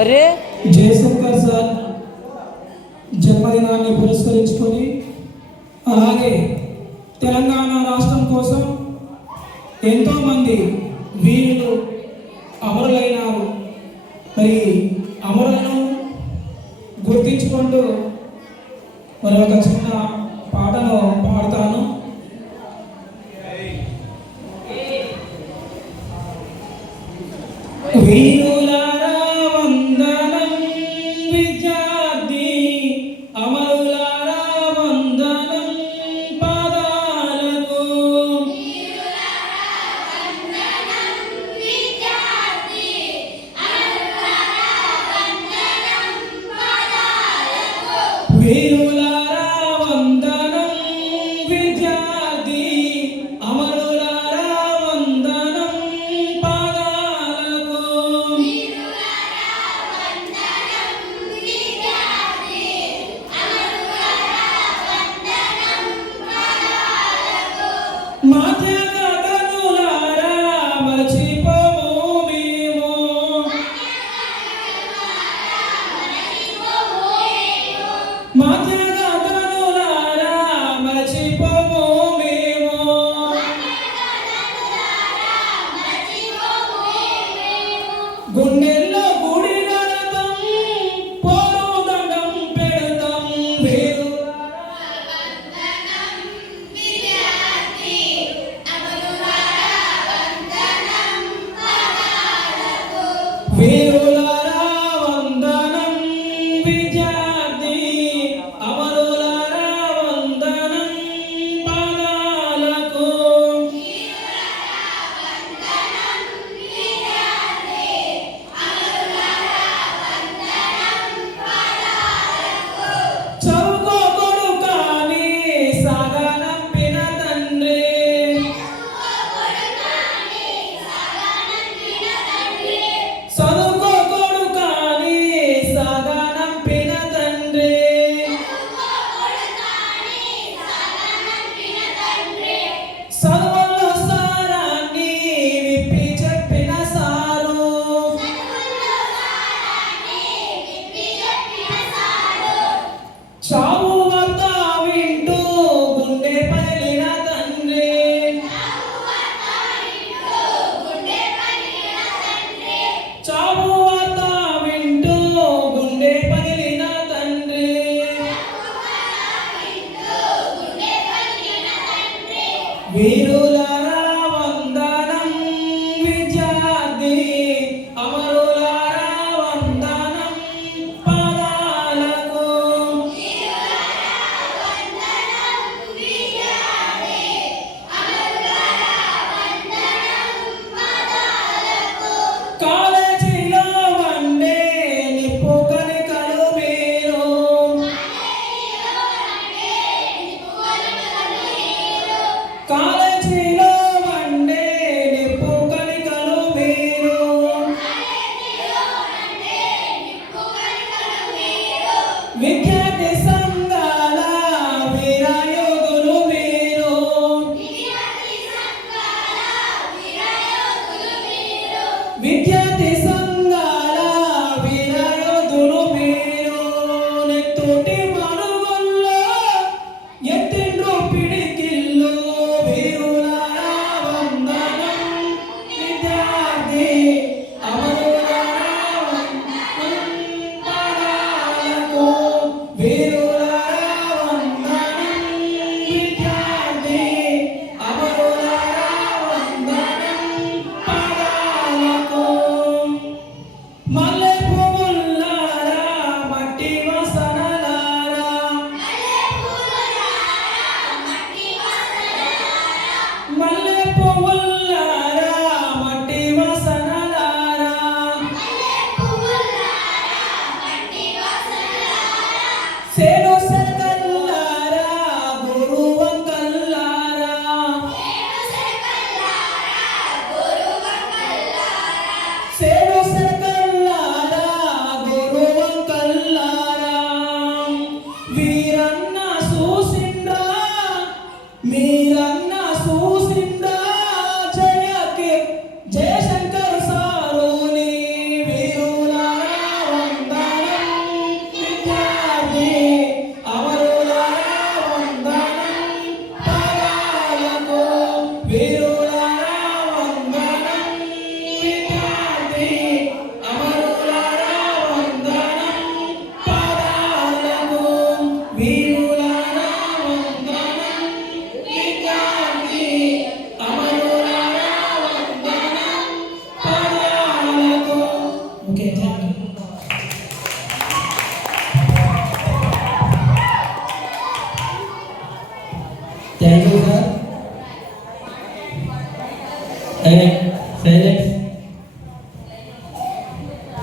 అరే జయశంకర్ సార్ జన్మదినాన్ని పురస్కరించుకొని అలాగే తెలంగాణ రాష్ట్రం కోసం ఎంతోమంది వీరులు అమరులైనారు. మరి అమరులను గుర్తించుకుంటూ మరి ఒక చిన్న పాటను పాడతాను. వీరులారా వందనం విద్యార్థి అమరులారా వందనం పాదాలకు. వీరులారా వందనం విద్యార్థి అమరులారా వందనం పాదాలకు. మా త్యాగతనులారా మరచిపోము మేము. మా త్యాగతనులారా మరచిపోము మేము. గుండెల్లో గుడి గడతాం పోరుదండం పెడతాం. వీరులారా వందనం విద్యార్థి అమరులారా వందనం పాదాలకు. చదువుకో కొడుకాని సాగనంపిన తండ్రి. చదువుకో కొడుకాని సాగనంపిన తండ్రి. చదువుల్లో సారాన్ని విప్పి చెప్పిన సారు. చావు వార్త వింటూ గుండె పగిలిన తండ్రి. చావు వార్త వింటూ గుండె పగిలిన తండ్రి. వీరులారా వందనం విద్యార్థి అమరులారా వందనం పాదాలకు. కాలేజీలో వండే నిప్పు కణికలు మీరు. కాలేజీలో వండే నిప్పు కణికలు మీరు. విద్యార్థి సంఘాల వీరయోధులు మీరు. విద్యార్థి సంఘాల